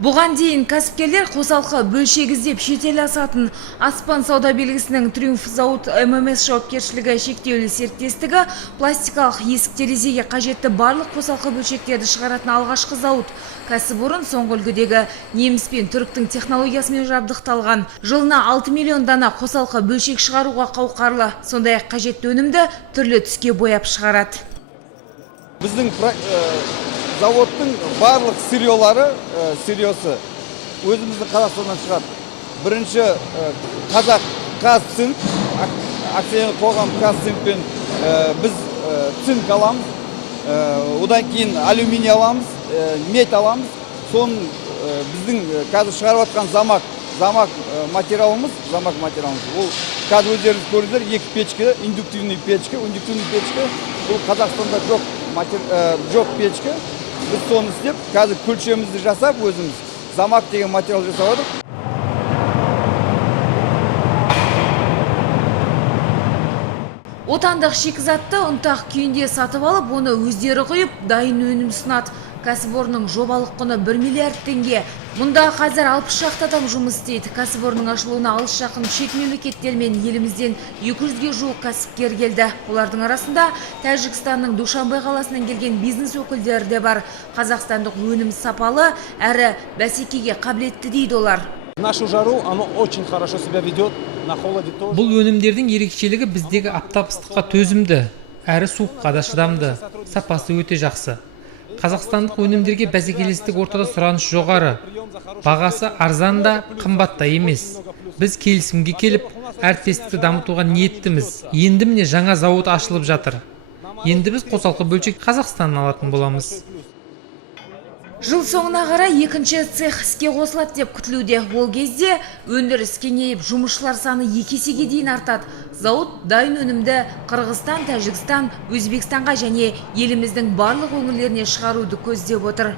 Бұған дейін кәсіпкерлер қосалқы бөлшек іздеп шетел асатын Аспан сауда белгісінің Триумф зауыт ММС жауапкершілігі шектеулі серіктестігі пластикалық есік терезеге қажетті барлық қосалқы бөлшектерді шығаратын алғашқы зауыт. Кәсіпорын соңғы үлгідегі неміс пен түріктің технологиясымен жабдықталған. Жылына 6 миллион дана қосалқы бөлшек шығаруға қауқарлы. Сондай-ақ қажетті өнімді түрлі түске бояп шығарады. Біздің заводтың барлық сырьосы өзіміздің Қазақстаннан шығады. Бірінші Қазақ Казцинк, акционерлік қоғам Казцинкпен біз цинк аламыз, одан кейін алюминий аламыз, медь аламыз. Соның біздің қазір шығарып жатқан замок материалымыз, ол қазір өздеріңіз көрдіңіздер, екі печке, индуктивный печке, бұл Қазақстанда жоқ печке. Біз соны істеп, қазір күлшемізді жасап, өзіміз замок деген материал жасап отырмыз. Отандық шикізатты ұнтақ күйінде сатып алып, оны өздері құйып, дайын өнім ұсынады. Кәсіпорынның жобалық құны 1 миллиард теңге. Мұнда қазір 60 шақты адам жұмыс істейді. Кәсіпорынның ашылуына алыс жақын шет мемлекеттер мен елімізден 200-ге жуық кәсіпкер келді. Олардың арасында Тәжікстанның Душанбе қаласынан келген бизнес өкілдері де бар. Қазақстандық өнім сапалы, әрі бәсекеге қабілетті дейді олар. Нашу жару, оно очень хорошо себя ведет на холоде тоже. Бұл өнімдердің ерекшелігі біздегі аптап ыстыққа төзімді, әрі суыққа да шыдамды. Сапасы өте жақсы. Қазақстандық өнімдерге бәсекелестік ортада сұраныс жоғары. Бағасы арзан да, қымбат та емес. Біз келісімге келіп, әріптестікті дамытуға ниеттіміз. Енді міне жаңа зауыт ашылып жатыр. Енді біз қосалқы бөлшек Қазақстаннан алатын боламыз. Жыл соңына қарай екінші цех іске қосылады деп күтілуде. Ол кезде өндіріс кеңейіп, жұмысшылар саны 2 есеге дейін артады. Зауыт дайын өнімді Қырғызстан, Тәжікстан, Өзбекстанға және еліміздің барлық өңірлеріне шығаруды көздеп отыр.